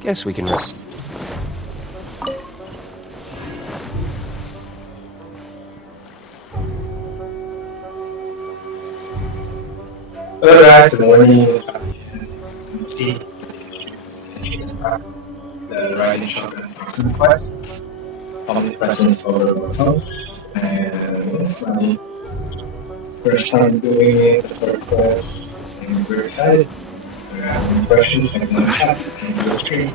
Guess we can rest. Other acts of warning is see the Raiden Shogun quest, Omnipresence over Battles, and it's my first time doing it, the start quest, and I'm very excited. If you have any questions, send them in the chat and go stream.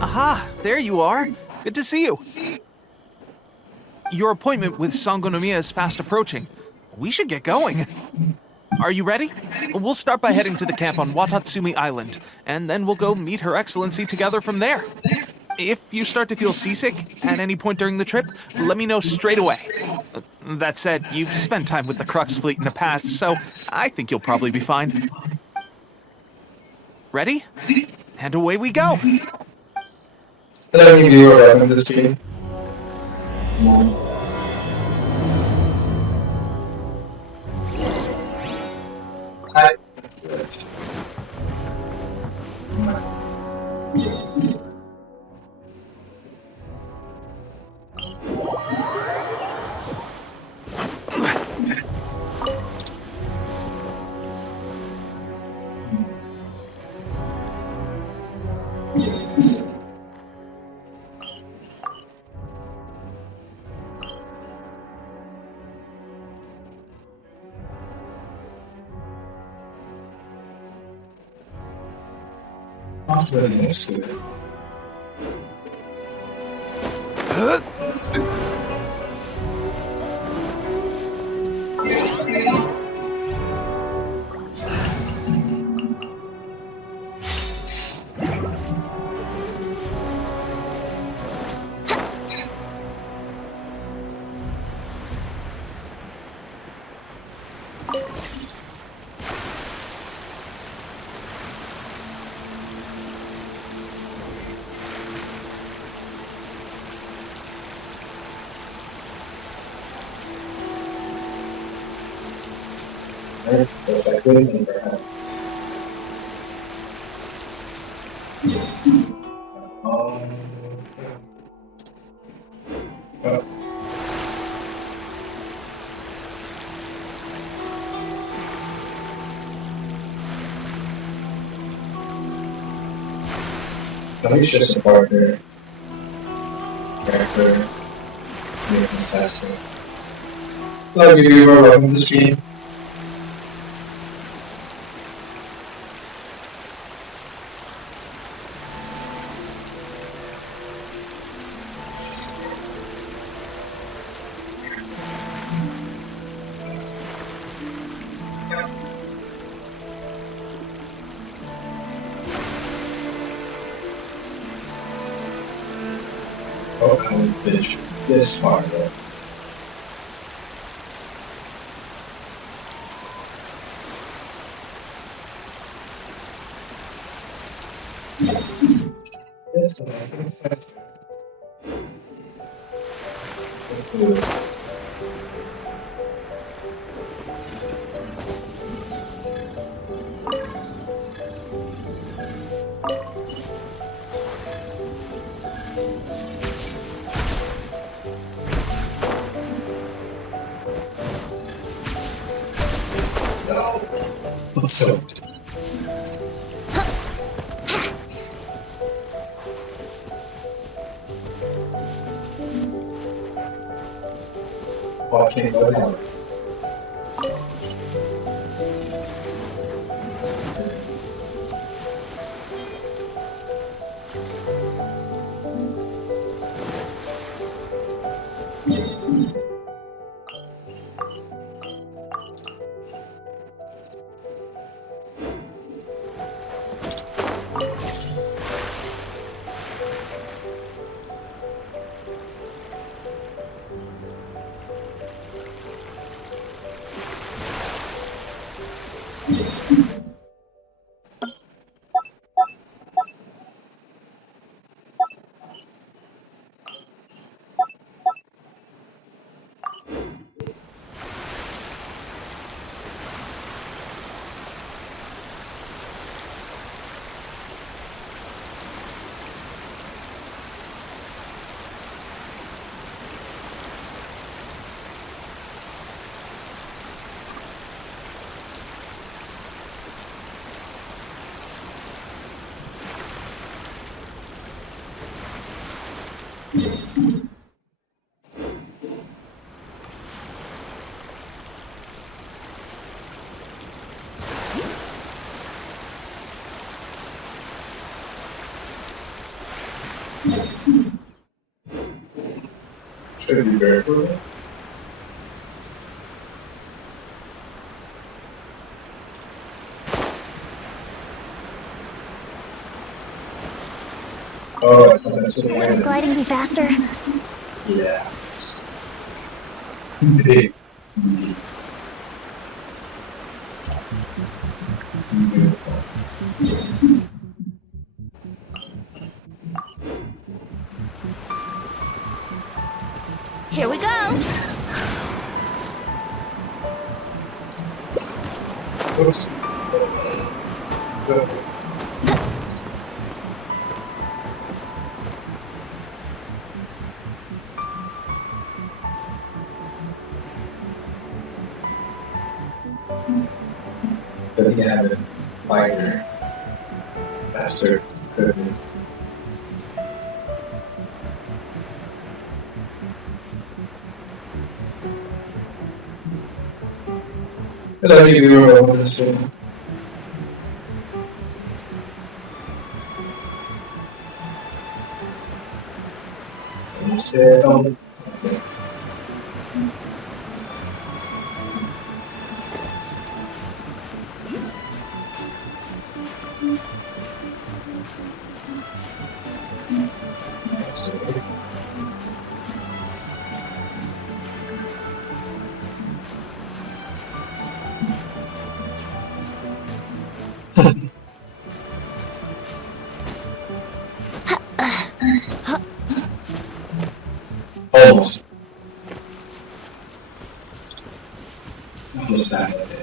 Aha! There you are! Good to see you! Your appointment with Sangonomiya is fast approaching. We should get going. Are you ready? We'll start by heading to the camp on Watatsumi Island, and then we'll go meet Her Excellency together from there. If you start to feel seasick at any point during the trip, let me know straight away. That said, you've spent time with the Crux fleet in the past, so I think you'll probably be fine. Ready? And away we go! Hello, new viewer, welcome to the stream. Hi. Really next to it. That's a good number. It's just a partner. Character. Really fantastic. Hello, viewer, welcome to the stream. Oh, I haven't finished this far though. This one, I think faster. Let's do it. So walking around. Should be very cool. Oh, that's what I Wouldn't gliding be faster? Yeah. Big. Here we go! Oops. But he had a lighter, faster, Hello, you were over the stream. You said, oh, okay. So, almost. Almost died of it.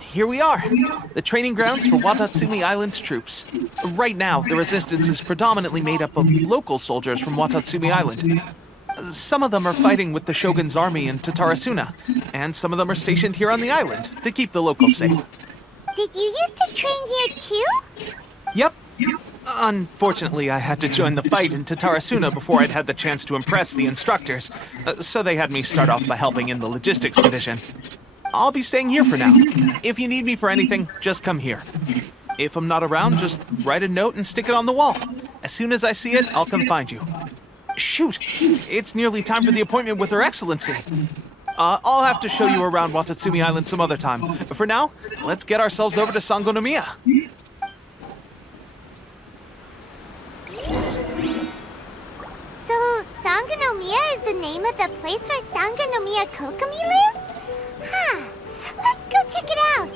Here we are, the training grounds for Watatsumi Island's troops. Right now, the resistance is predominantly made up of local soldiers from Watatsumi Island. Some of them are fighting with the Shogun's army in Tatarasuna, and some of them are stationed here on the island to keep the locals safe. Did you used to train here too? Yep. Unfortunately, I had to join the fight in Tatarasuna before I'd had the chance to impress the instructors, so they had me start off by helping in the logistics division. I'll be staying here for now. If you need me for anything, just come here. If I'm not around, just write a note and stick it on the wall. As soon as I see it, I'll come find you. Shoot! It's nearly time for the appointment with Her Excellency. I'll have to show you around Watatsumi Island some other time. For now, let's get ourselves over to Sangonomiya. So, Sangonomiya is the name of the place where Sangonomiya Kokomi lives? Huh. Let's go check it out.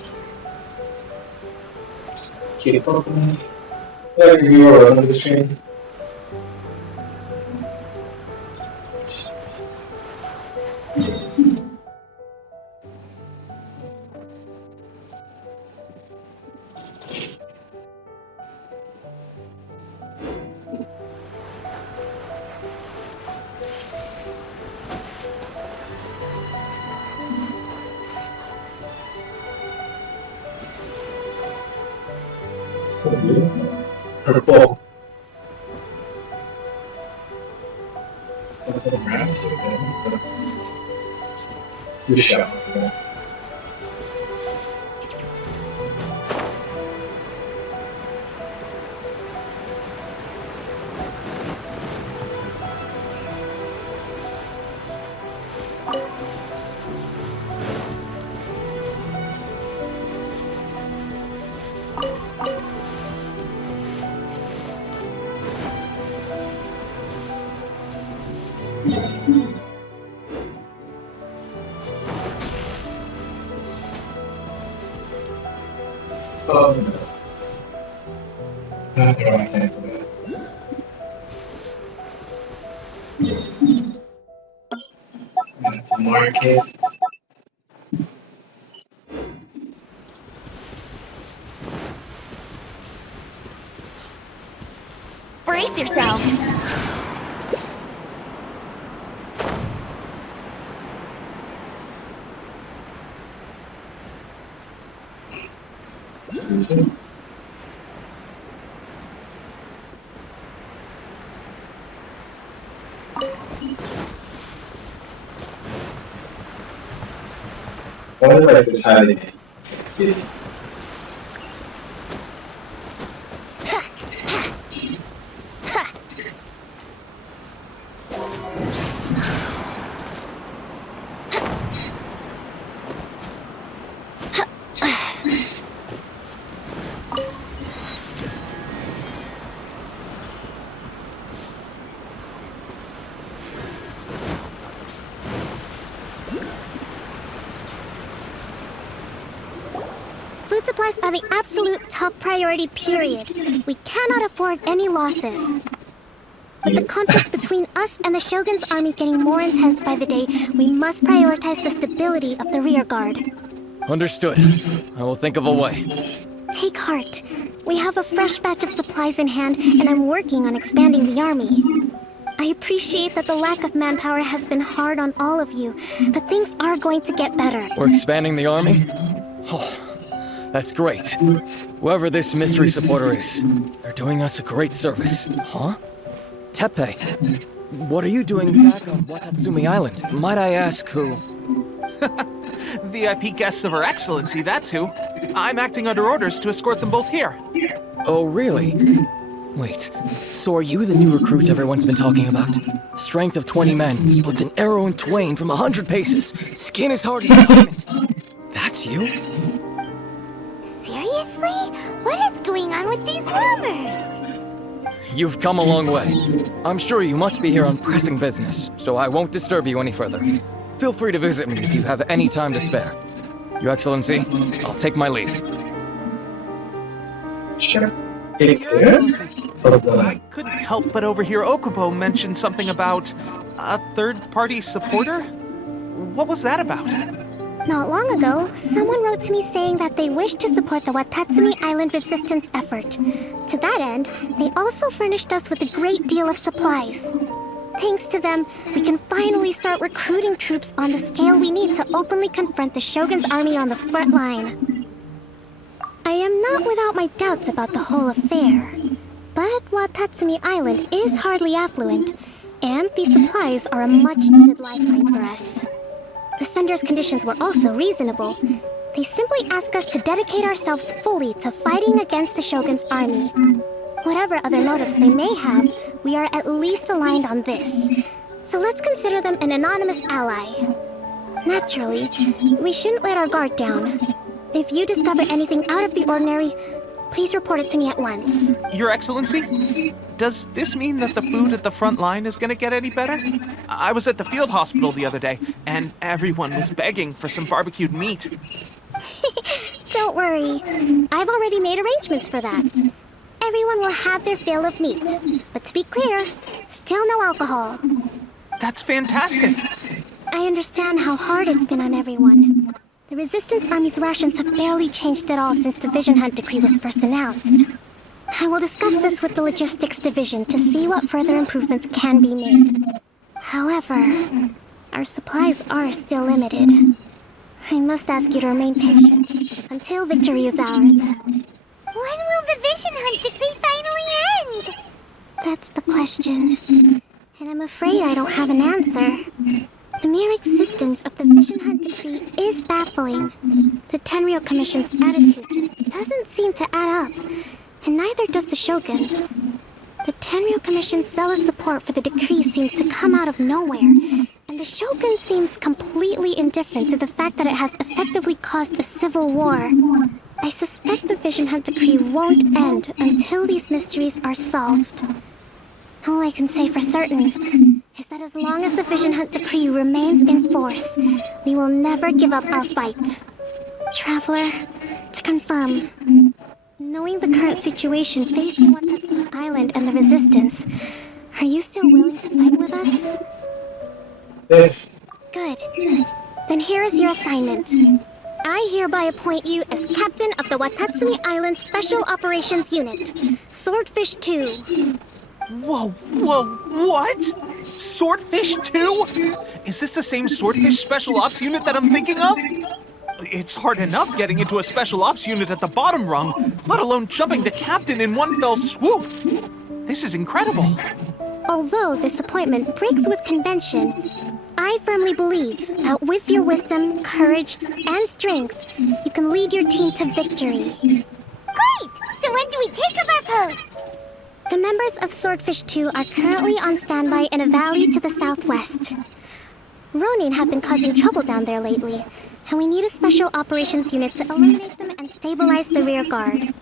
Keep up with me. Like you were on the stream. So blue. Purple. Purple grass. You shall. Oh no. Not the right time for that. I have to mark it. Brace yourself. Omnipresence hiding in city. Food supplies are the absolute top priority, period. We cannot afford any losses. With the conflict between us and the Shogun's army getting more intense by the day, we must prioritize the stability of the rear guard. Understood. I will think of a way. Take heart. We have a fresh batch of supplies in hand, and I'm working on expanding the army. I appreciate that the lack of manpower has been hard on all of you, but things are going to get better. We're expanding the army? Oh, that's great. Whoever this mystery supporter is, they're doing us a great service. Huh? Tepe, what are you doing back on Watatsumi Island? Might I ask who? VIP guests of Her Excellency, that's who. I'm acting under orders to escort them both here. Oh, really? Wait, so are you the new recruit everyone's been talking about? Strength of 20 men, splits an arrow in twain from 100 paces. Skin as hard as diamond. That's you? Seriously? What is going on with these rumors? You've come a long way. I'm sure you must be here on pressing business, so I won't disturb you any further. Feel free to visit me if you have any time to spare. Your Excellency, I'll take my leave. Sure. Your Excellency, I couldn't help but overhear Okubo mention something about a third-party supporter? What was that about? Not long ago, someone wrote to me saying that they wish to support the Watatsumi Island resistance effort. To that end, they also furnished us with a great deal of supplies. Thanks to them, we can finally start recruiting troops on the scale we need to openly confront the Shogun's army on the front line. I am not without my doubts about the whole affair, but Watatsumi Island is hardly affluent, and these supplies are a much-needed lifeline for us. The sender's conditions were also reasonable. They simply ask us to dedicate ourselves fully to fighting against the Shogun's army. Whatever other motives they may have, we are at least aligned on this. So let's consider them an anonymous ally. Naturally, we shouldn't let our guard down. If you discover anything out of the ordinary, please report it to me at once. Your Excellency, does this mean that the food at the front line is gonna get any better? I was at the field hospital the other day, and everyone was begging for some barbecued meat. Don't worry. I've already made arrangements for that. Everyone will have their fill of meat. But to be clear, still no alcohol. That's fantastic! I understand how hard it's been on everyone. The Resistance Army's rations have barely changed at all since the Vision Hunt decree was first announced. I will discuss this with the Logistics Division to see what further improvements can be made. However, our supplies are still limited. I must ask you to remain patient until victory is ours. When will the Vision Hunt decree finally end? That's the question. And I'm afraid I don't have an answer. The mere existence of the Vision Hunt decree is baffling. The Tenryou Commission's attitude just doesn't seem to add up, and neither does the Shogun's. The Tenryou Commission's zealous support for the decree seemed to come out of nowhere, and the Shogun seems completely indifferent to the fact that it has effectively caused a civil war. I suspect the Vision Hunt decree won't end until these mysteries are solved. All I can say for certain is that as long as the Vision Hunt decree remains in force, we will never give up our fight. Traveler, to confirm, knowing the current situation facing Watatsumi Island and the Resistance, are you still willing to fight with us? Yes. Good. Then here is your assignment. I hereby appoint you as Captain of the Watatsumi Island Special Operations Unit, Swordfish 2. Whoa, what? Swordfish 2? Is this the same Swordfish Special Ops unit that I'm thinking of? It's hard enough getting into a Special Ops unit at the bottom rung, let alone jumping to Captain in one fell swoop. This is incredible. Although this appointment breaks with convention, I firmly believe that with your wisdom, courage, and strength, you can lead your team to victory. Great! So when do we take up our post? The members of Swordfish 2 are currently on standby in a valley to the southwest. Ronin have been causing trouble down there lately, and we need a special operations unit to eliminate them and stabilize the rear guard.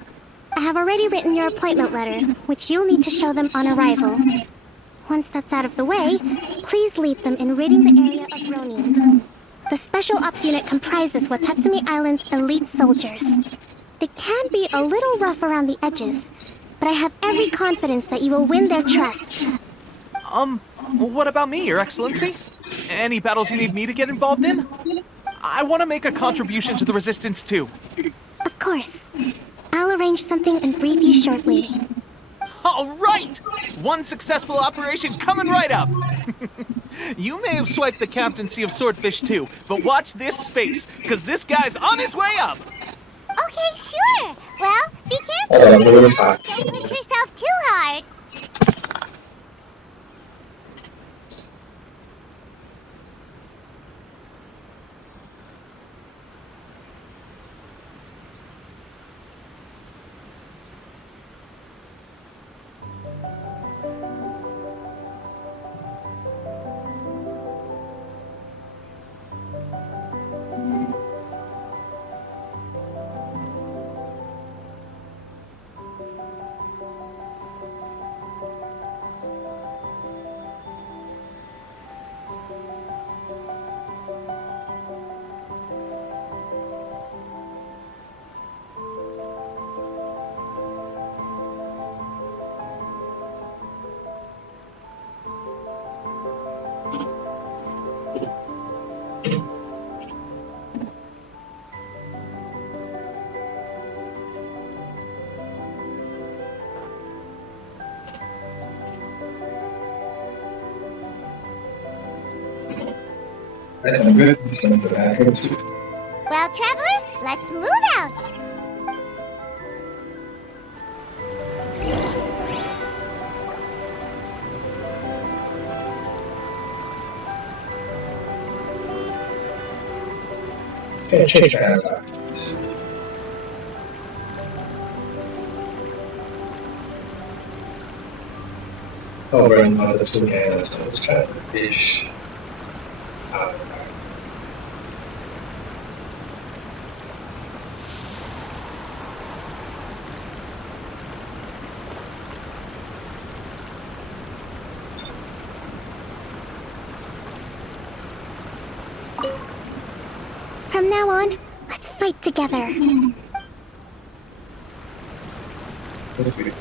I have already written your appointment letter, which you'll need to show them on arrival. Once that's out of the way, please lead them in ridding the area of Ronin. The Special Ops unit comprises Watatsumi Island's elite soldiers. They can be a little rough around the edges, but I have every confidence that you will win their trust. What about me, Your Excellency? Any battles you need me to get involved in? I want to make a contribution to the Resistance too. Of course. I'll arrange something and brief you shortly. All right! One successful operation coming right up! You may have swiped the captaincy of Swordfish 2, but watch this space, because this guy's on his way up! Okay, sure. Well, be careful. Don't push yourself too hard. I'm good. So for that, Well, Traveler, let's move out. It's gonna change our hands afterwards. Oh, we're in Montezuma, let's try the fish. From now on, let's fight together. Let's do it.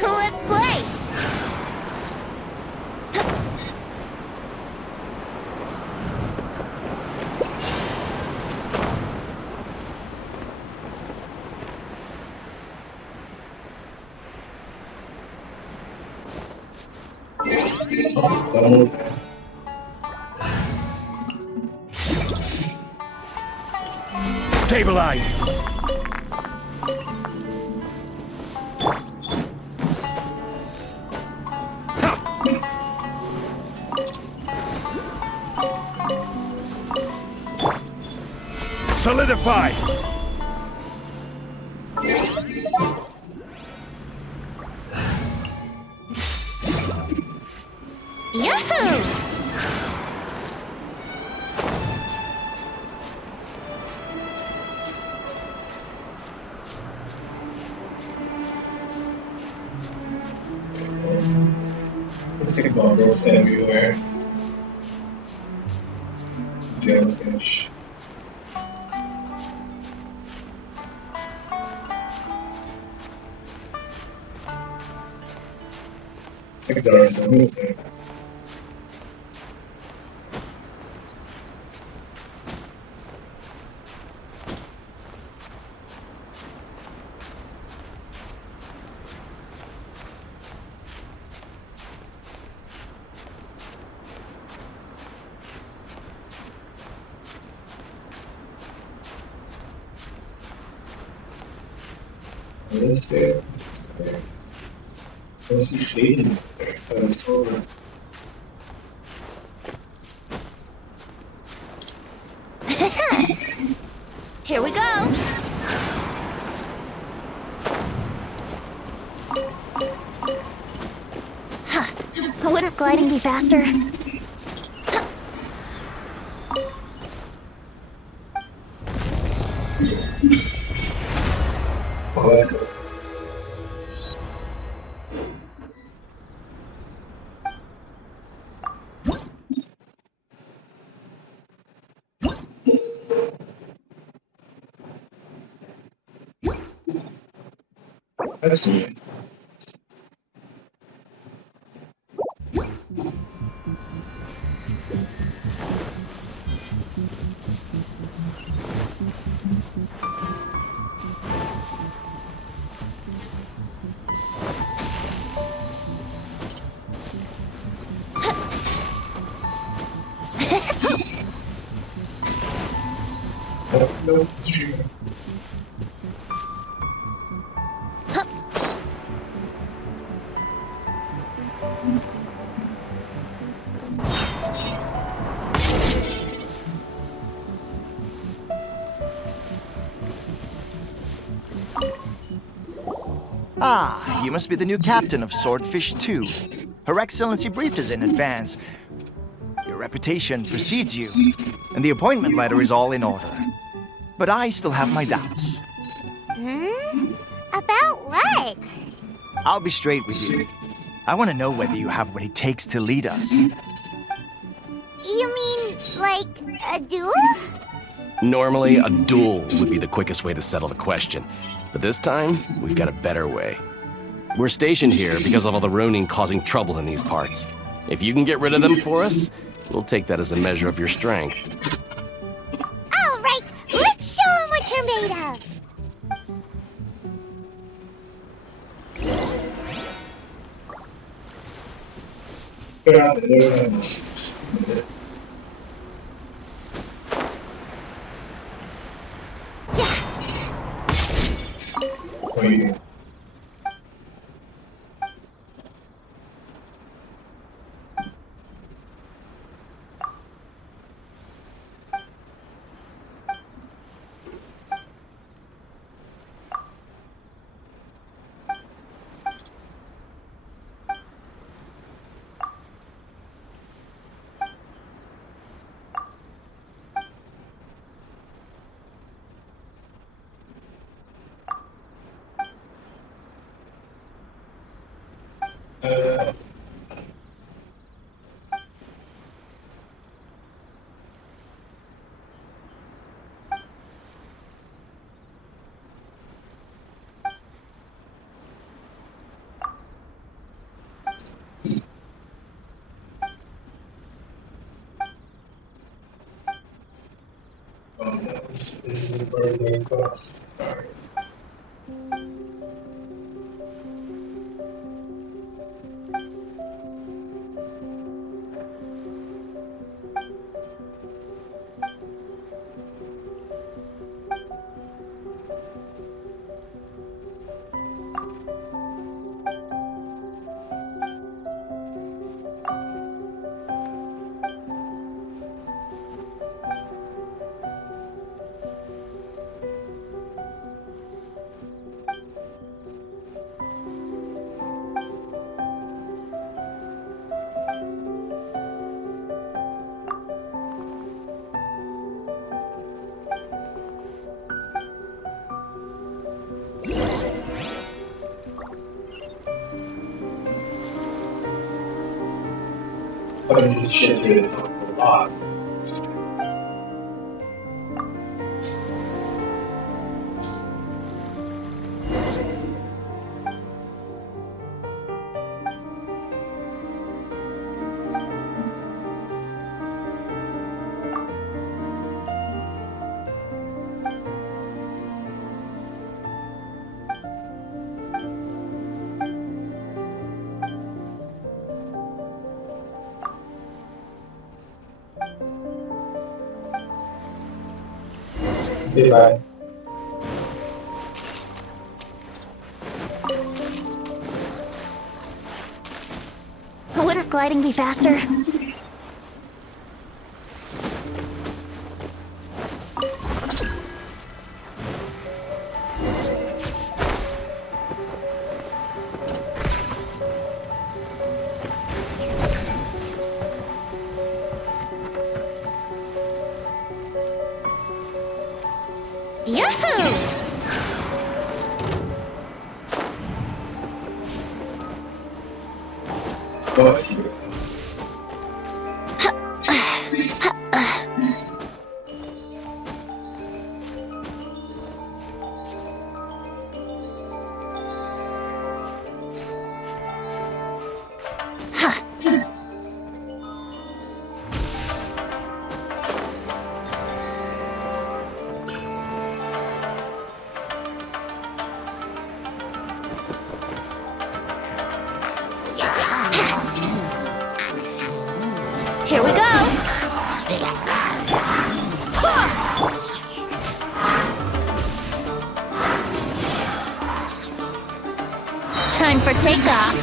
Let's play. Stabilize! Solidify! Yahoo! It's like bubbles everywhere. Jellyfish. It's like Zara's moving. What's there? What's there? What's he saying? So it's over. Here we go. Wouldn't gliding be faster? Oh, that's good. That's neat. Oh, no, it's true. Ah, you must be the new captain of Swordfish 2. Her Excellency briefed us in advance. Your reputation precedes you, and the appointment letter is all in order. But I still have my doubts. About what? I'll be straight with you. I want to know whether you have what it takes to lead us. You mean, like, a duel? Normally, a duel would be the quickest way to settle the question. But this time, we've got a better way. We're stationed here because of all the Ronin causing trouble in these parts. If you can get rid of them for us, we'll take that as a measure of your strength. All right, let's show 'em what you're made of. Get out of there. Wait. Oh no, this is where the quest started. But it's a shit to it's a lot. Goodbye. Wouldn't gliding be faster? Yahoo! What's Here we go! Time for takeoff!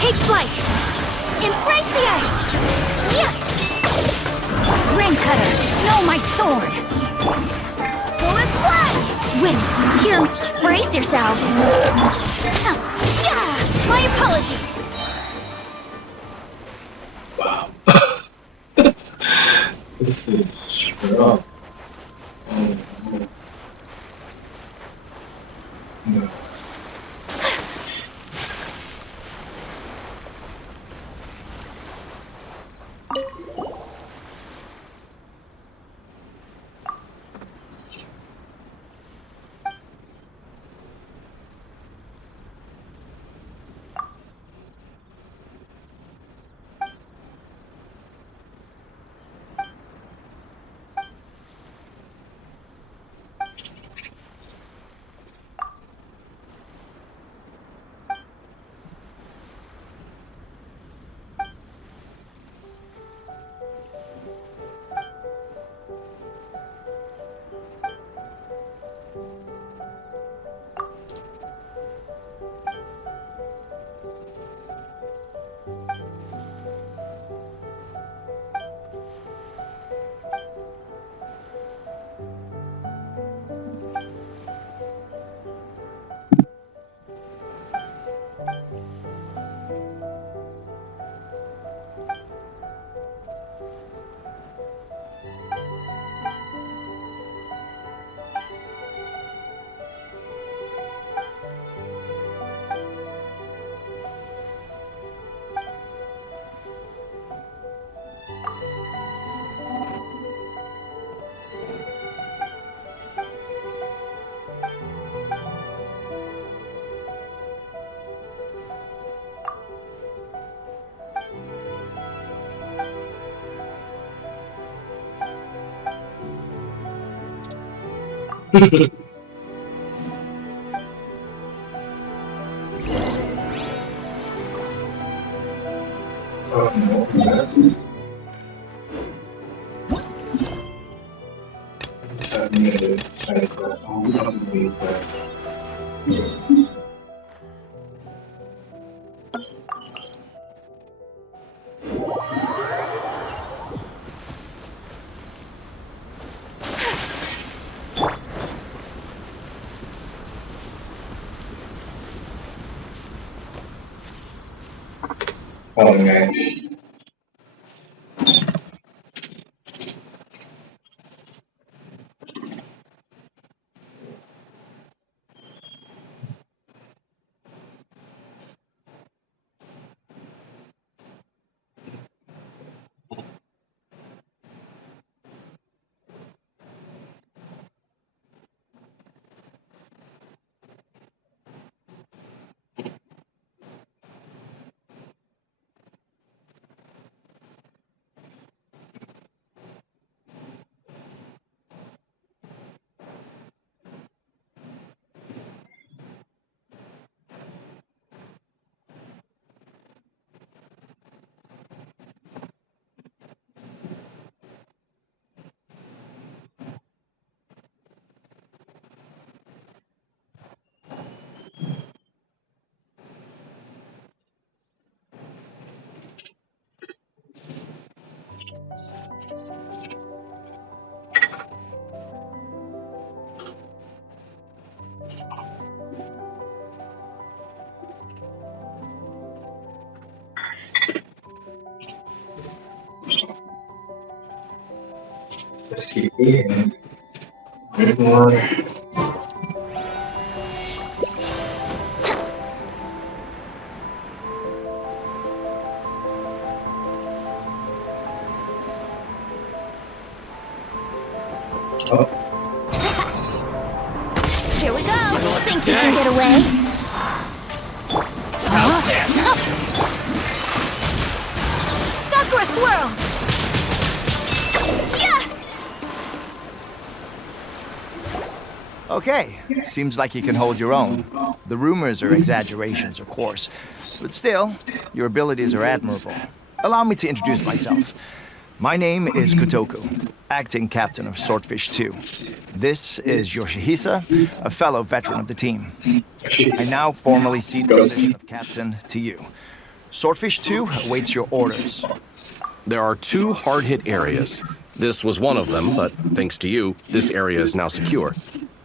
Take flight! Embrace the ice! Yeah! Rain cutter, know my sword! Full as fly! Wind, here, brace yourselves! Yeah! My apologies! wow. This is strong. Oh, no. No. Oh, no, that's submitted side quest. I'll do the main quest. Oh, nice. SCP and read more. Oh, Here we go. Think you can get away? Sakura swirl! Yeah! Okay, seems like you can hold your own. The rumors are exaggerations, of course, but still, your abilities are admirable. Allow me to introduce myself. My name is Kotoku, acting captain of Swordfish 2. This is Yoshihisa, a fellow veteran of the team. I now formally cede the position of captain to you. Swordfish 2 awaits your orders. There are 2 hard-hit areas. This was one of them, but thanks to you, this area is now secure.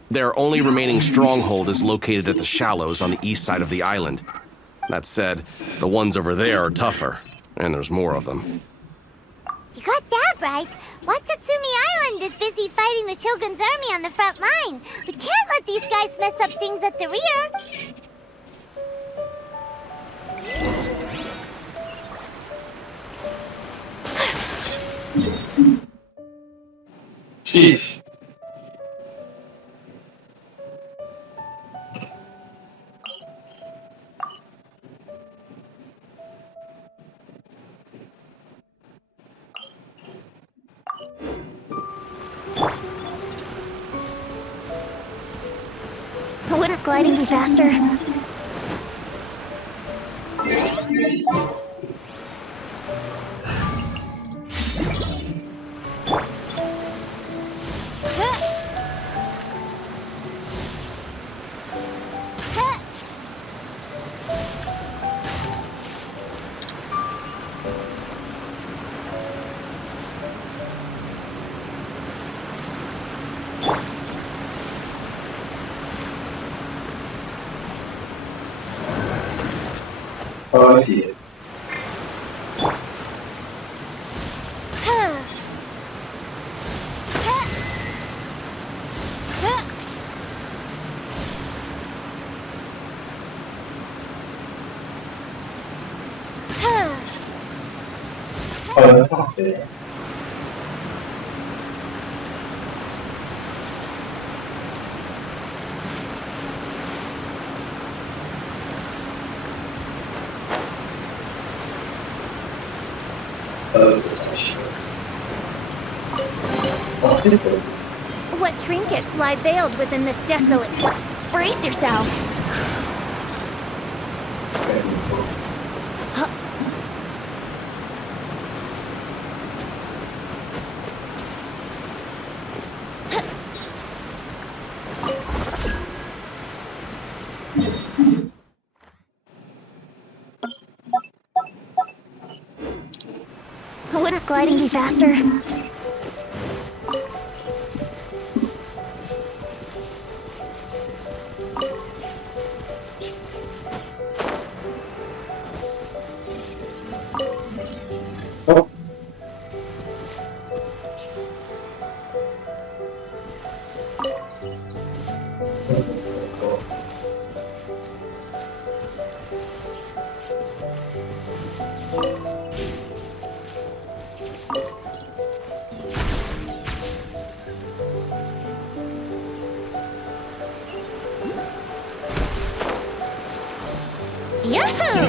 Their only remaining stronghold is located at the shallows on the east side of the island. That said, the ones over there are tougher, and there's more of them. You got that right. Watatsumi Island is busy fighting the Shogun's army on the front line. We can't let these guys mess up things at the rear. jeez. Wouldn't gliding be faster? Oh, I see it. Oh, that's not fair. What trinkets lie veiled within this desolate place? Brace yourself! Wouldn't gliding be faster? Oh. That's so cool. Yahoo!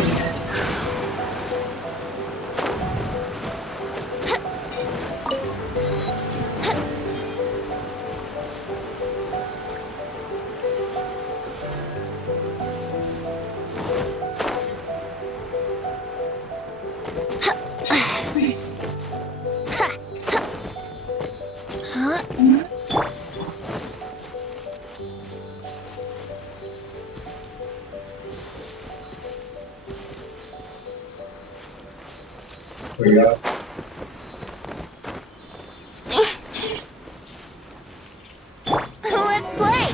Here we go. Let's play!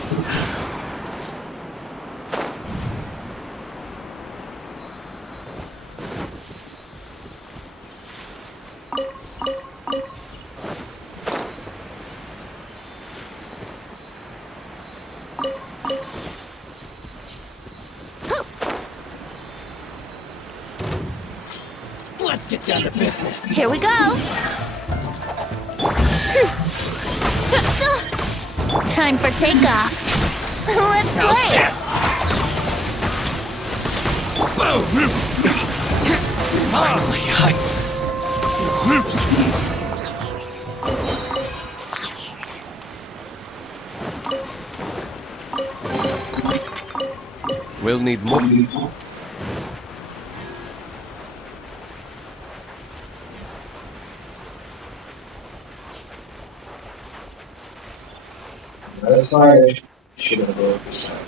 get down to business. Here we go. Time for takeoff. Let's play. Yes! Boom! Finally, We'll need more. That side should have go this side.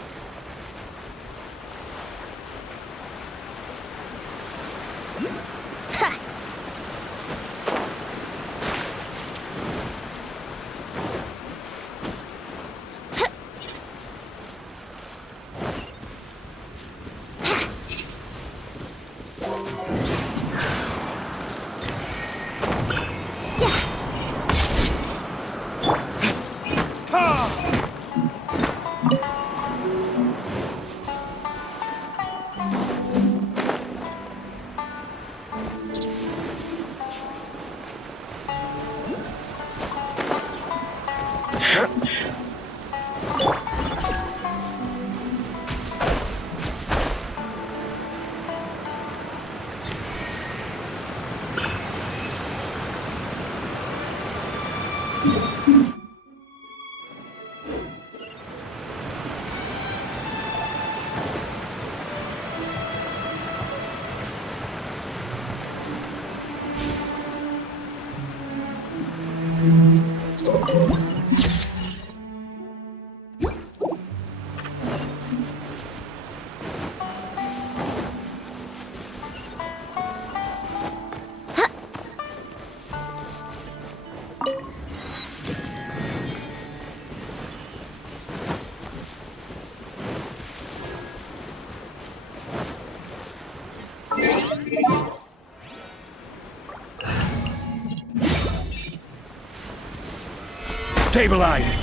Stabilize!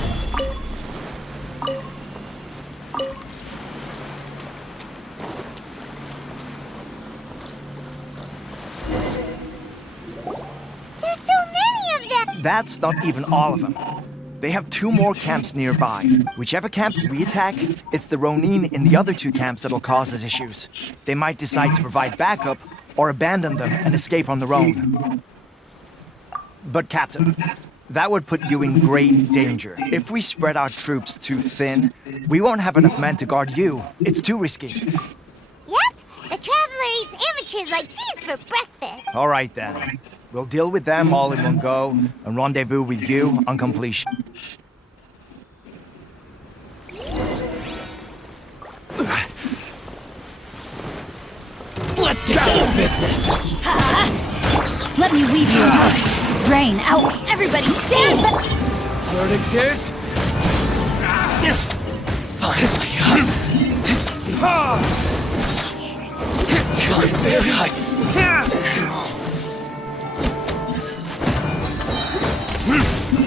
There's so many of them! That's not even all of them. They have 2 more camps nearby. Whichever camp we attack, it's the Ronin in the other 2 camps that'll cause us issues. They might decide to provide backup or abandon them and escape on their own. But Captain, that would put you in great danger. If we spread our troops too thin, we won't have enough men to guard you. It's too risky. Yep, the Traveler eats amateurs like these for breakfast. All right then. We'll deal with them all in one go and rendezvous with you on completion. Let's get down to business! Let me weave your verse. Rain out. Everybody stand back. Verdict is... Finally,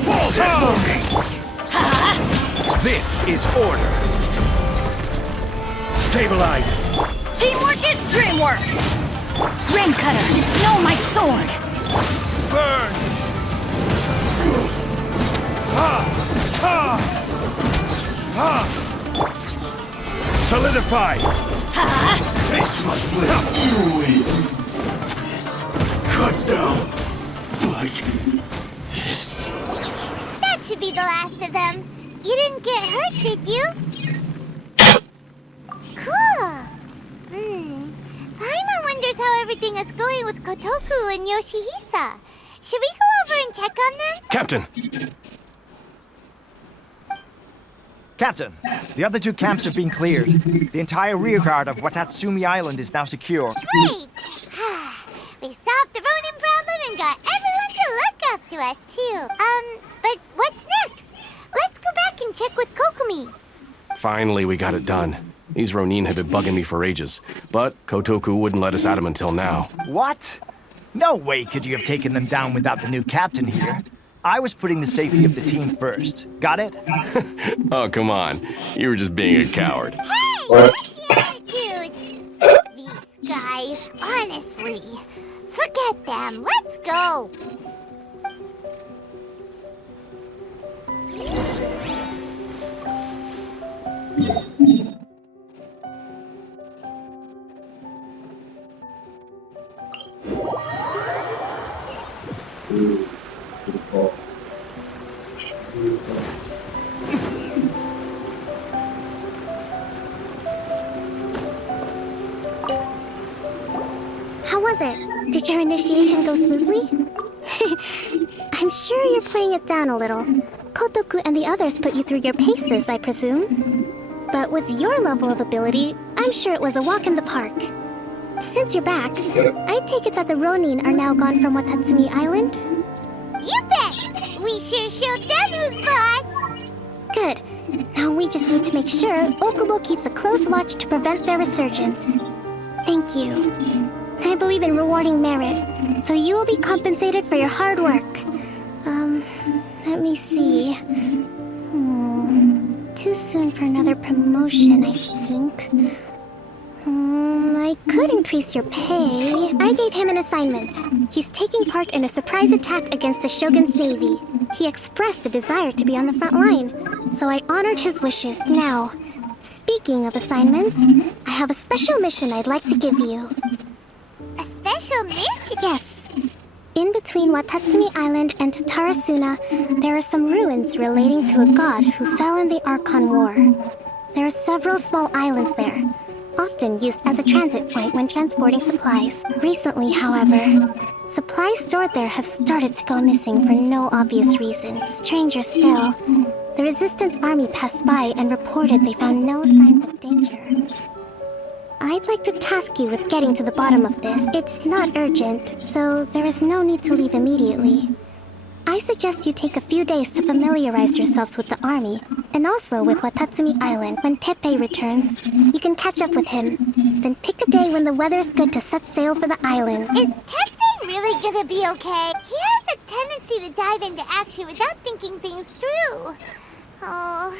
Fall down! This is order. Stabilize. Teamwork is dreamwork. Rain cutter. No, my sword. Burn! Solidify! This must ruin. This cut down like this. That should be the last of them. You didn't get hurt, did you? Cool. Paimon wonders how everything is going with Kotoku and Yoshihisa. Should we go over and check on them? Captain! Captain, the other 2 camps have been cleared. The entire rearguard of Watatsumi Island is now secure. Great! We solved the Ronin problem and got everyone to look up to us, too. But what's next? Let's go back and check with Kokumi. Finally, we got it done. These Ronin have been bugging me for ages, but Kotoku wouldn't let us at him until now. What? No way could you have taken them down without the new captain here. I was putting the safety of the team first. Got it? Oh, come on. You were just being a coward. Hey! What? What's the attitude? These guys, honestly. Forget Forget them. Let's go. How was it? Did your initiation go smoothly? I'm sure you're playing it down a little. Kotoku and the others put you through your paces, I presume. But with your level of ability, I'm sure it was a walk in the park. Since you're back, I take it that the Ronin are now gone from Watatsumi Island? You bet! We sure showed them who's boss! Good. Now we just need to make sure Okubo keeps a close watch to prevent their resurgence. Thank you. I believe in rewarding merit, so you will be compensated for your hard work. Let me see. Too soon for another promotion, I think. I could increase your pay. I gave him an assignment. He's taking part in a surprise attack against the Shogun's navy. He expressed a desire to be on the front line, so I honored his wishes. Now, speaking of assignments, I have a special mission I'd like to give you. A special mission? Yes. In between Watatsumi Island and Tarasuna, there are some ruins relating to a god who fell in the Archon War. There are several small islands there, often used as a transit point when transporting supplies. Recently, however, supplies stored there have started to go missing for no obvious reason. Stranger still, the Resistance army passed by and reported they found no signs of danger. I'd like to task you with getting to the bottom of this. It's not urgent, so there is no need to leave immediately. I suggest you take a few days to familiarize yourselves with the army, and also with Watatsumi Island. When Teppei returns, you can catch up with him. Then pick a day when the weather's good to set sail for the island. Is Teppei really gonna be okay? He has a tendency to dive into action without thinking things through. Oh,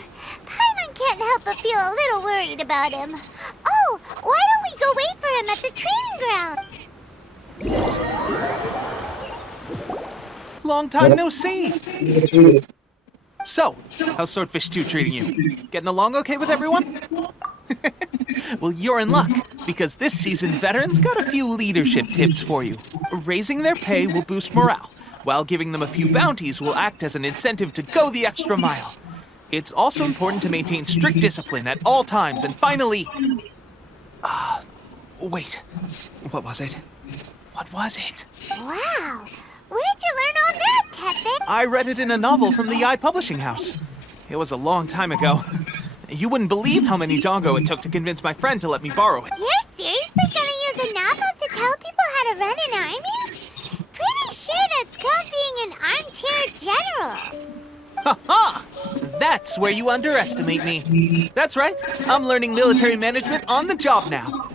Paimon can't help but feel a little worried about him. Oh, why don't we go wait for him at the training ground? Long time no see! So, how's Swordfish 2 treating you? Getting along okay with everyone? Well, you're in luck, because this season veterans got a few leadership tips for you. Raising their pay will boost morale, while giving them a few bounties will act as an incentive to go the extra mile. It's also important to maintain strict discipline at all times, and finally... wait. What was it? What was it? Wow, where'd you learn all that, Teppei? I read it in a novel from the Eye Publishing House. It was a long time ago. You wouldn't believe how many dongo it took to convince my friend to let me borrow it. You're seriously gonna use a novel to tell people how to run an army? Pretty sure that's called being an armchair general. Ha-ha! That's where you underestimate me. That's right, I'm learning military management on the job now.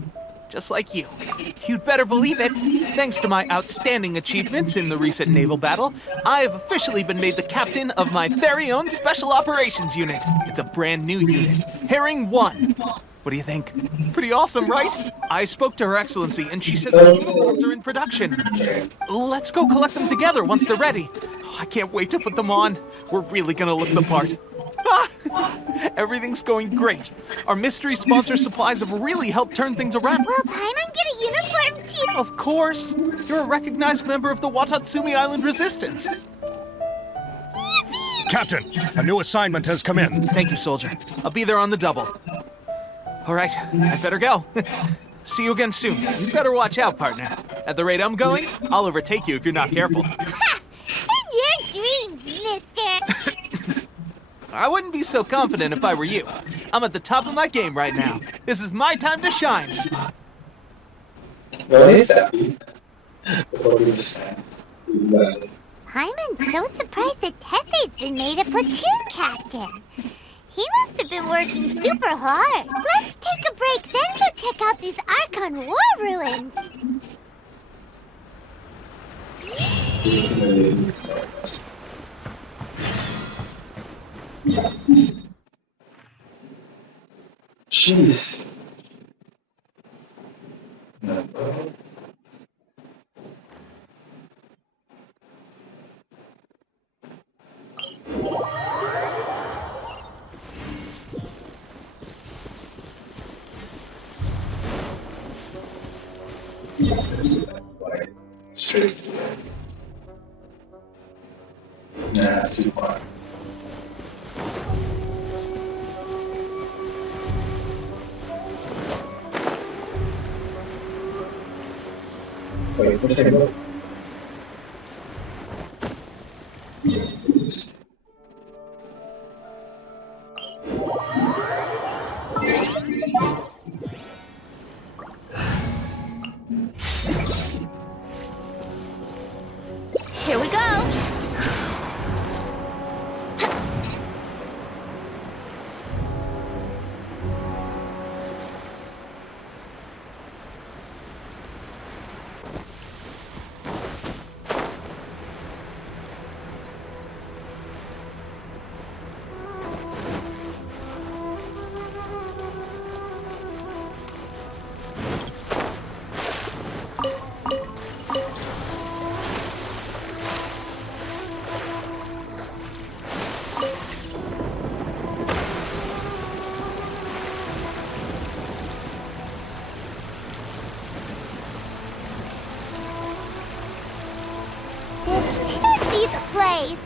Just like you. You'd better believe it. Thanks to my outstanding achievements in the recent naval battle, I have officially been made the captain of my very own Special Operations Unit. It's a brand new unit, Herring 1. What do you think? Pretty awesome, right? I spoke to Her Excellency, and she says our uniforms are in production. Let's go collect them together once they're ready. I can't wait to put them on. We're really gonna look the part. Everything's going great. Our mystery sponsor supplies have really helped turn things around. Will Paimon get a uniform too? Of course. You're a recognized member of the Watatsumi Island Resistance. Yippee! Captain, a new assignment has come in. Thank you, soldier. I'll be there on the double. All right, I better go. See you again soon. You better watch out, partner. At the rate I'm going, I'll overtake you if you're not careful. Ha! In your dreams, mister! I wouldn't be so confident if I were you. I'm at the top of my game right now. This is my time to shine. Paimon's so surprised that Teppei's been made a platoon captain. He must have been working super hard. Let's take a break, then go check out these Archon War ruins. Jeez. It's like straight to the end. Yeah, it's too far. Wait, which I go? Oops. Here we go. This should be the place.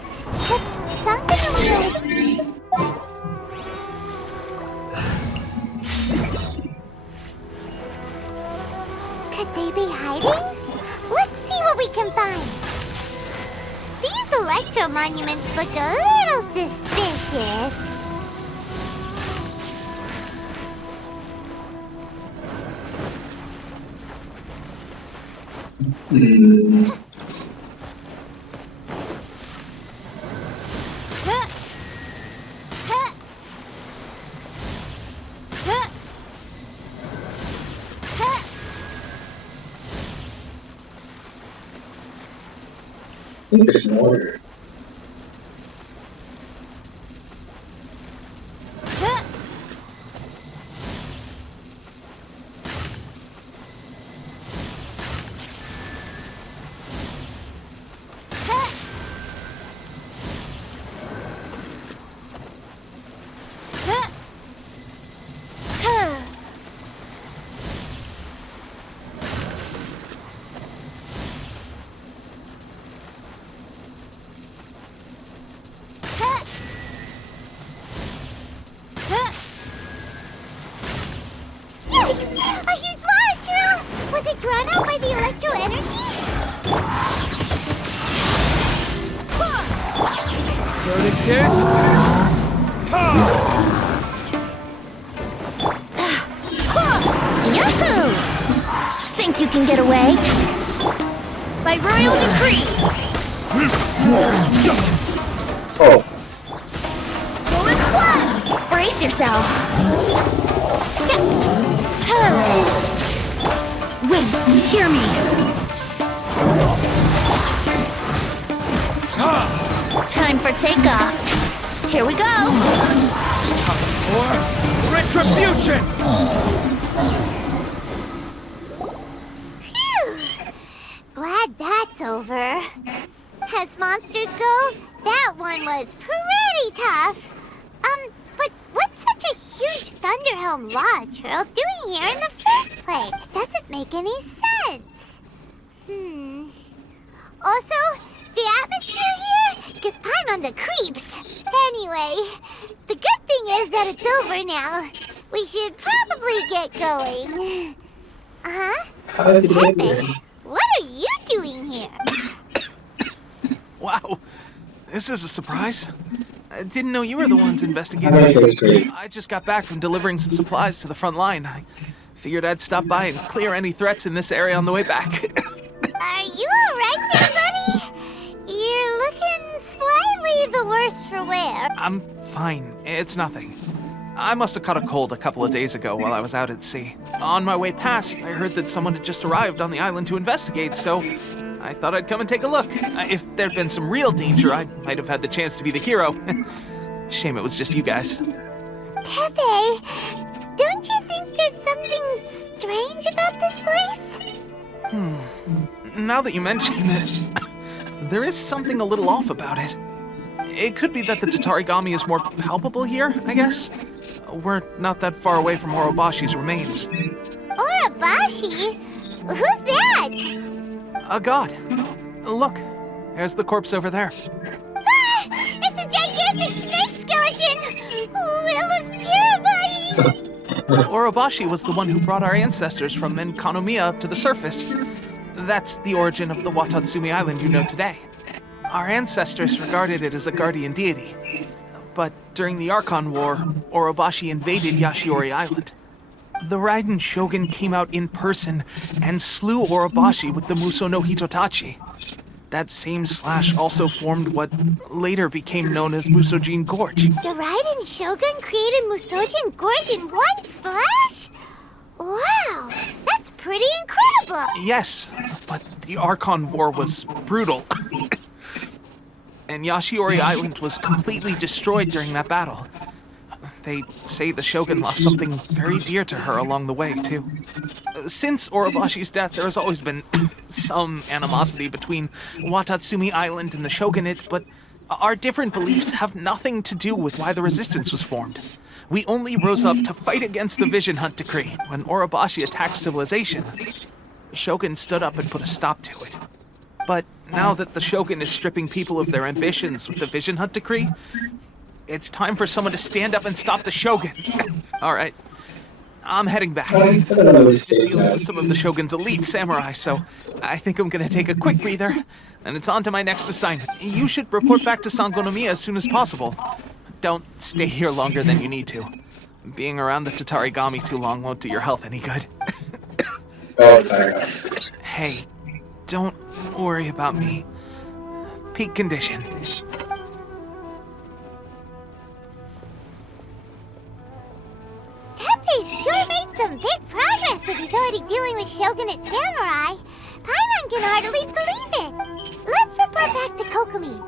But something was... Could they be hiding? Let's see what we can find. These electro monuments look a little suspicious. Huh. Huh. Huh. Huh. I think there's an order. Huh. Huh. Huh. Huh. Huh. Huh. Yikes! A huge large! Was it drawn out by the electro energy? Verdict is... Yahoo! Think you can get away? By royal decree! Oh, Fullest blood! Brace yourself! Wait, hear me! Time for takeoff. Here we go! For retribution! Phew! Glad that's over. As monsters go, that one was pretty tough. But what's such a huge Thunderhelm Lodge Earl doing here in the first place? It doesn't make any sense. Also, the atmosphere here gives Paimon the creeps. Anyway, the good thing is that it's over now. We should probably get going. how did you get Pepe, here? what are you doing here? Wow, this is a surprise. I didn't know you were the ones That investigating. makes sense, great. I just got back from delivering some supplies to the front line. I figured I'd stop by and clear any threats in this area on the way back. Are you alright there, buddy? You're looking slightly the worse for wear. I'm fine. It's nothing. I must have caught a cold a couple of days ago while I was out at sea. On my way past, I heard that someone had just arrived on the island to investigate, so I thought I'd come and take a look. If there'd been some real danger, I might have had the chance to be the hero. Shame it was just you guys. Pepe, don't you think there's something strange about this place? Now that you mention it, there is something a little off about it. It could be that the Tatarigami is more palpable here, I guess. We're not that far away from Orobashi's remains. Orobashi? Who's that? A god. Look, there's the corpse over there. Ah! It's a gigantic snake skeleton! Oh, it looks terrifying! Orobashi was the one who brought our ancestors from Enkanomiya up to the surface. That's the origin of the Watatsumi Island you know today. Our ancestors regarded it as a guardian deity. But during the Archon War, Orobashi invaded Yashiori Island. The Raiden Shogun came out in person and slew Orobashi with the Muso no Hitotachi. That same slash also formed what later became known as Musojin Gorge. The Raiden Shogun created Musojin Gorge in one slash? Wow, that's pretty incredible! Yes, but the Archon War was brutal. And Yashiori Island was completely destroyed during that battle. They say the Shogun lost something very dear to her along the way, too. Since Orobashi's death, there has always been some animosity between Watatsumi Island and the Shogunate, but our different beliefs have nothing to do with why the resistance was formed. We only rose up to fight against the Vision Hunt Decree. When Orobashi attacked civilization, the Shogun stood up and put a stop to it. But now that the Shogun is stripping people of their ambitions with the Vision Hunt Decree, it's time for someone to stand up and stop the Shogun. All right, I'm heading back. I was just dealing with some of the Shogun's elite samurai, so I think I'm gonna take a quick breather, and it's on to my next assignment. You should report back to Sangonomiya as soon as possible. Don't stay here longer than you need to. Being around the Tatarigami too long won't do your health any good. Hey, don't worry about me. Peak condition. Teppei's sure made some big progress if he's already dealing with Shogunate samurai. Paimon can hardly believe it. Let's report back to Kokomi.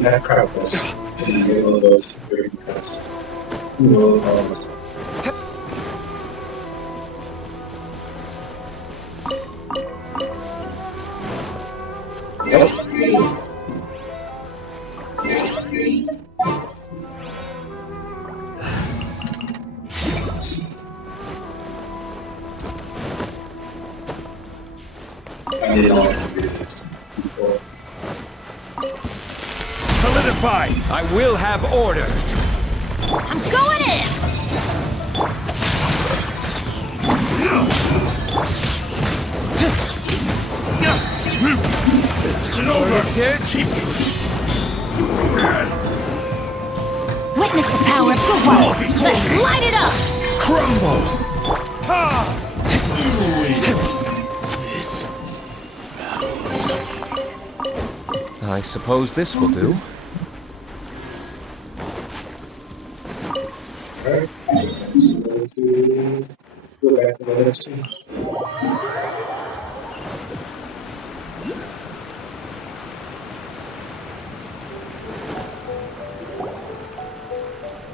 That crap was in the middle of those very because I did not do this before. Solidify! I will have order! I'm going in! This isn't over! Witness the power of the world! Let's light it up! Crumble! I suppose this will do. Alright, let's go back to the list.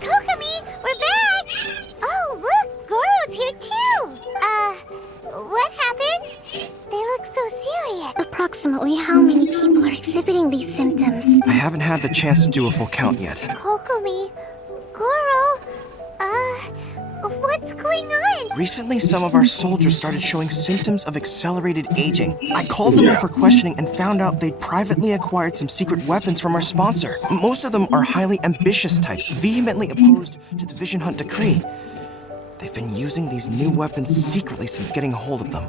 Kokomi, we're back! Oh, look, Goro's here too! What happened? They look so serious. Approximately how many people are exhibiting these symptoms? I haven't had the chance to do a full count yet. Kokomi, Goro, what's going on? Recently, some of our soldiers started showing symptoms of accelerated aging. I called them in for questioning and found out they'd privately acquired some secret weapons from our sponsor. Most of them are highly ambitious types, vehemently opposed to the Vision Hunt Decree. They've been using these new weapons secretly since getting a hold of them.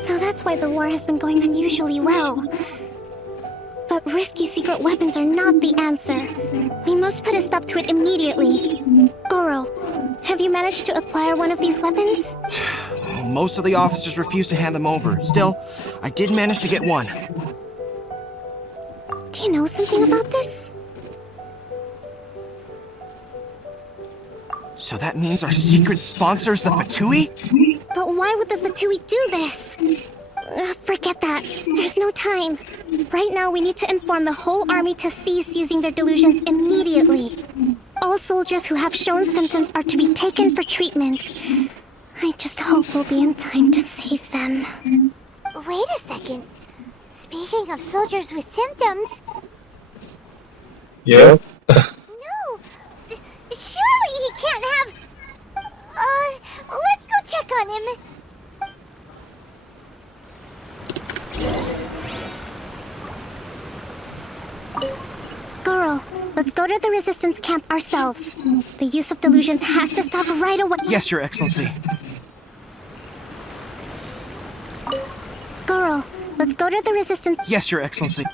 So that's why the war has been going unusually well. But risky secret weapons are not the answer. We must put a stop to it immediately. Goro, have you managed to acquire one of these weapons? Most of the officers refuse to hand them over. Still, I did manage to get one. Do you know something about this? So that means our secret sponsor is the Fatui? But why would the Fatui do this? Forget that. There's no time. Right now, we need to inform the whole army to cease using their delusions immediately. All soldiers who have shown symptoms are to be taken for treatment. I just hope we'll be in time to save them. Wait a second. Speaking of soldiers with symptoms... Yeah? No! Goro, let's go to the Resistance camp ourselves. The use of delusions has to stop right away. Yes, Your Excellency. Goro, let's go to the Resistance. Yes, Your Excellency.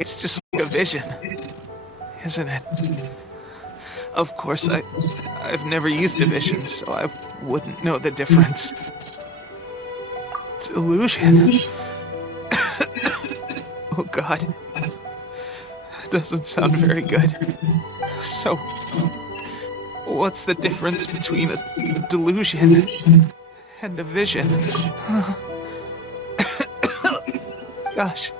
It's just like a vision, isn't it? Of course, I've never used a vision, so I wouldn't know the difference. Delusion. Oh God. That doesn't sound very good. So, what's the difference between a delusion and a vision? Gosh.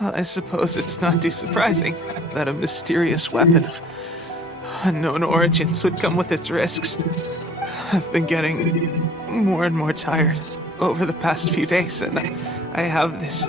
Well, I suppose it's not too surprising that a mysterious weapon of unknown origins would come with its risks. I've been getting more and more tired over the past few days, and I have this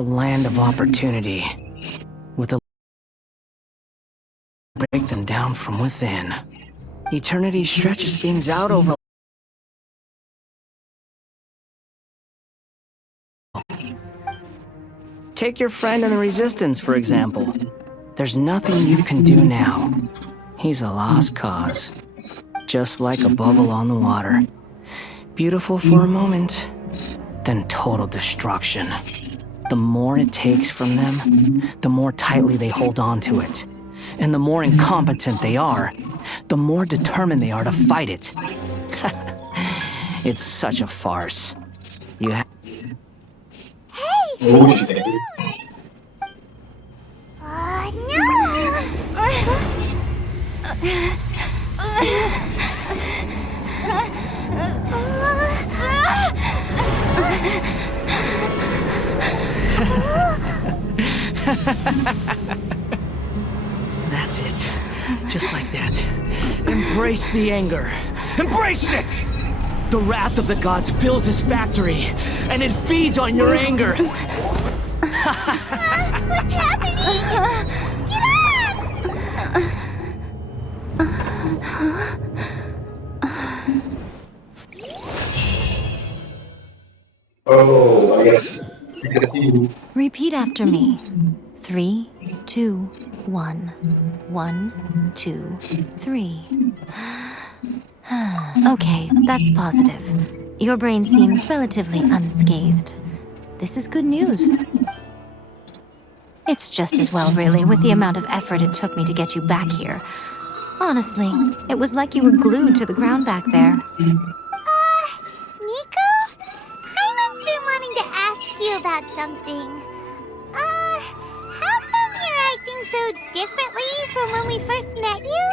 the land of opportunity. With a break them down from within. Eternity stretches things out over. Take your friend in the Resistance, for example. There's nothing you can do now. He's a lost cause. Just like a bubble on the water. Beautiful for a moment, then total destruction. The more it takes from them, the more tightly they hold on to it. And the more incompetent they are, the more determined they are to fight it. It's such a farce. You have... What would you think? That's it. Just like that. Embrace the anger. Embrace it! The wrath of the gods fills this factory, and it feeds on your anger. What's happening? Get Oh, I guess we could see. Repeat after me. 3, 2, 1. 1, 2, 3. Okay, that's positive. Your brain seems relatively unscathed. This is good news. It's just as well, really, with the amount of effort it took me to get you back here. Honestly, it was like you were glued to the ground back there. Nico? Paimon's been wanting to ask you about something. How come you're acting so differently from when we first met you?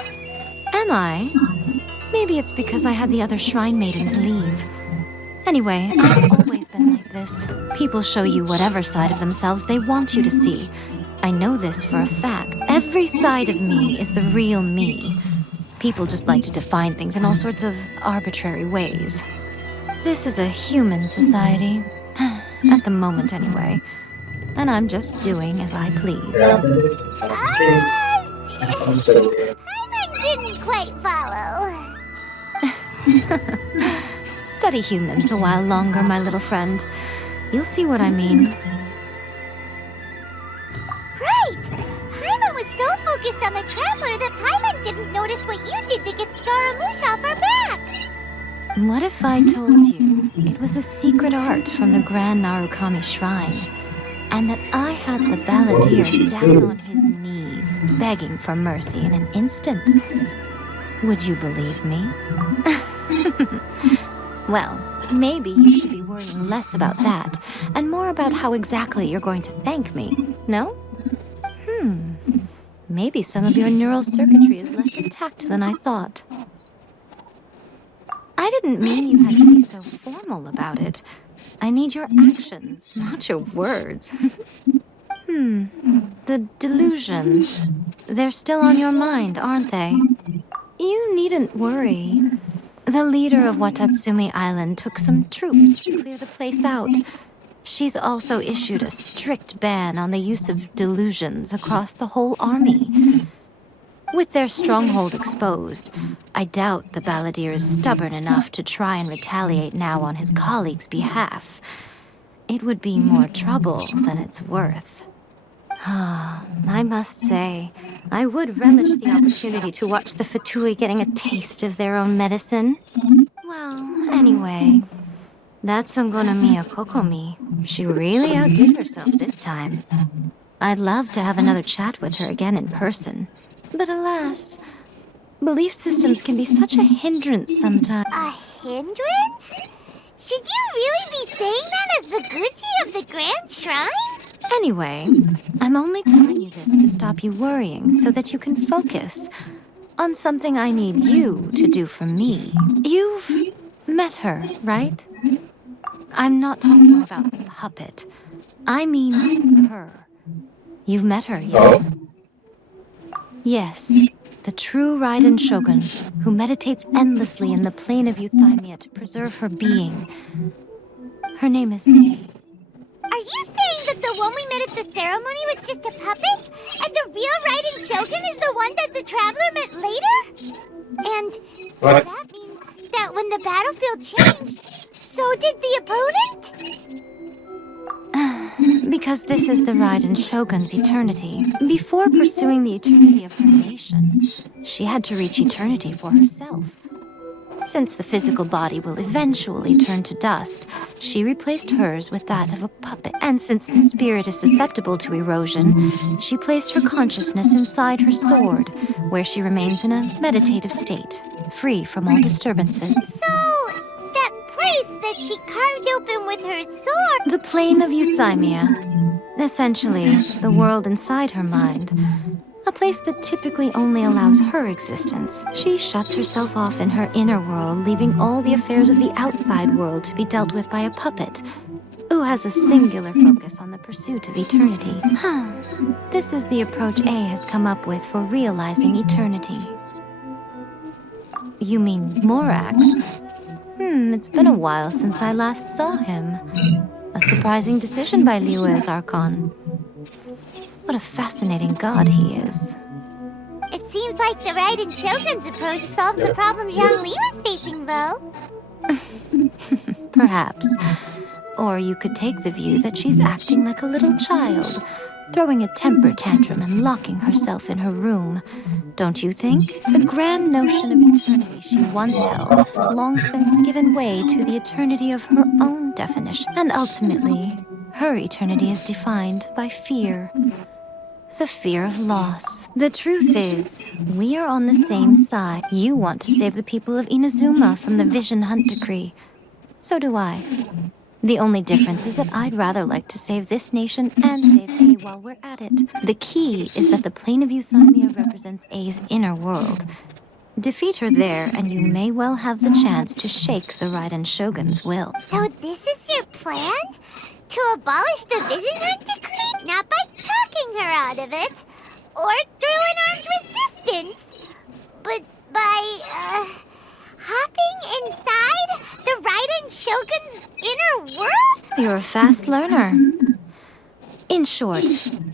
Am I? Maybe it's because I had the other Shrine Maidens leave. Anyway, I've always been like this. People show you whatever side of themselves they want you to see. I know this for a fact. Every side of me is the real me. People just like to define things in all sorts of arbitrary ways. This is a human society. At the moment, anyway. And I'm just doing as I please. Paimon didn't quite follow. Study humans a while longer, my little friend. You'll see what I mean. Right! Paimon was so focused on the Traveler that Paimon didn't notice what you did to get Scaramouche off our backs. What if I told you it was a secret art from the Grand Narukami Shrine, and that I had the balladeer down on his knees, begging for mercy in an instant? Would you believe me? Well, maybe you should be worrying less about that, and more about how exactly you're going to thank me, no? Maybe some of your neural circuitry is less intact than I thought. I didn't mean you had to be so formal about it. I need your actions, not your words. The delusions. They're still on your mind, aren't they? You needn't worry. The leader of Watatsumi Island took some troops to clear the place out. She's also issued a strict ban on the use of delusions across the whole army. With their stronghold exposed, I doubt the balladeer is stubborn enough to try and retaliate now on his colleagues' behalf. It would be more trouble than it's worth. I must say, I would relish the opportunity to watch the Fatui getting a taste of their own medicine. Well, anyway, that Songonomiya Kokomi, she really outdid herself this time. I'd love to have another chat with her again in person. But alas, belief systems can be such a hindrance sometimes. A hindrance? Should you really be saying that as the Gucci of the Grand Shrine? Anyway, I'm only telling you this to stop you worrying so that you can focus on something I need you to do for me. You've met her, right? I'm not talking about the puppet. I mean her. You've met her, yes? Yes, the true Raiden Shogun, who meditates endlessly in the plane of Euthymia to preserve her being. Her name is May. Are you saying that the one we met at the ceremony was just a puppet? And the real Raiden Shogun is the one that the Traveler met later? And What? does that mean that when the battlefield changed, so did the opponent? Because this is the Raiden Shogun's eternity. Before pursuing the eternity of her nation, she had to reach eternity for herself. Since the physical body will eventually turn to dust, she replaced hers with that of a puppet. And since the spirit is susceptible to erosion, she placed her consciousness inside her sword, where she remains in a meditative state, free from all disturbances. So, that place that she carved open with her sword... The plane of euthymia. Essentially, the world inside her mind. A place that typically only allows her existence. She shuts herself off in her inner world, leaving all the affairs of the outside world to be dealt with by a puppet, who has a singular focus on the pursuit of eternity. This is the approach A has come up with for realizing eternity. You mean Morax? It's been a while since I last saw him. A surprising decision by Liyue's Archon. What a fascinating god he is. It seems like the Raiden Shogun's approach solves the problem Zhongli was facing, though. Perhaps. Or you could take the view that she's acting like a little child, throwing a temper tantrum and locking herself in her room. Don't you think? The grand notion of eternity she once held has long since given way to the eternity of her own definition. And ultimately, her eternity is defined by fear. The fear of loss. The truth is, we are on the same side. You want to save the people of Inazuma from the Vision Hunt Decree. So do I. The only difference is that I'd rather like to save this nation and save A while we're at it. The key is that the plane of euthymia represents A's inner world. Defeat her there, and you may well have the chance to shake the Raiden Shogun's will. So this is your plan? To abolish the Vision Hunt Decree? Not by talking her out of it, or through an armed resistance, but by, hopping inside the Raiden Shogun's inner world? You're a fast learner. In short,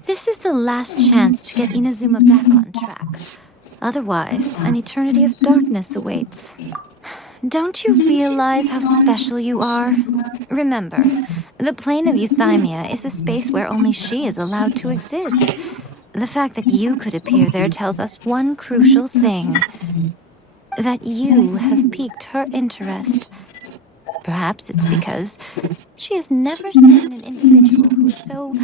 this is the last chance to get Inazuma back on track. Otherwise, an eternity of darkness awaits. Don't you realize how special you are? Remember, the plane of euthymia is a space where only she is allowed to exist. The fact that you could appear there tells us one crucial thing. That you have piqued her interest. Perhaps it's because she has never seen an individual who's so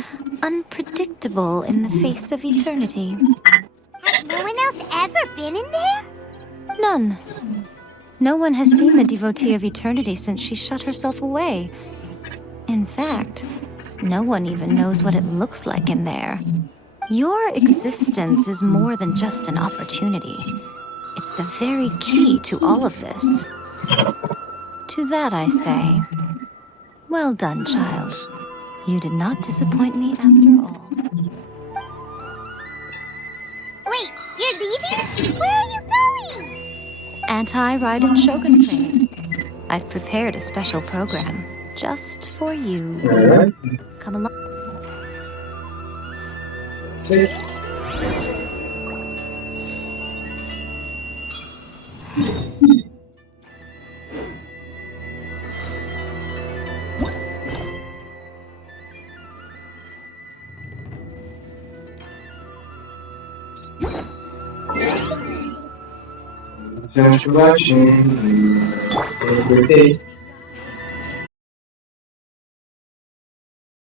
unpredictable in the face of eternity. Has no one else ever been in there? None. No one has seen the devotee of eternity since she shut herself away. In fact, no one even knows what it looks like in there. Your existence is more than just an opportunity. It's the very key to all of this. To that I say, well done, child. You did not disappoint me after all. Wait, you're leaving? Where are you going? Anti-Raiden Shogun training. I've prepared a special program just for you. Alright. Come along. See? Thanks for watching. Have a good day.